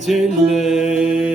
Gurbet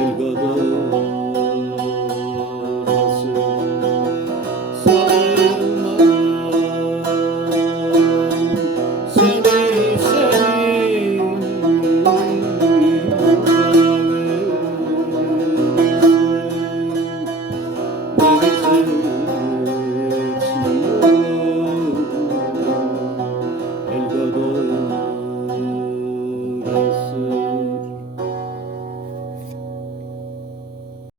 البدر.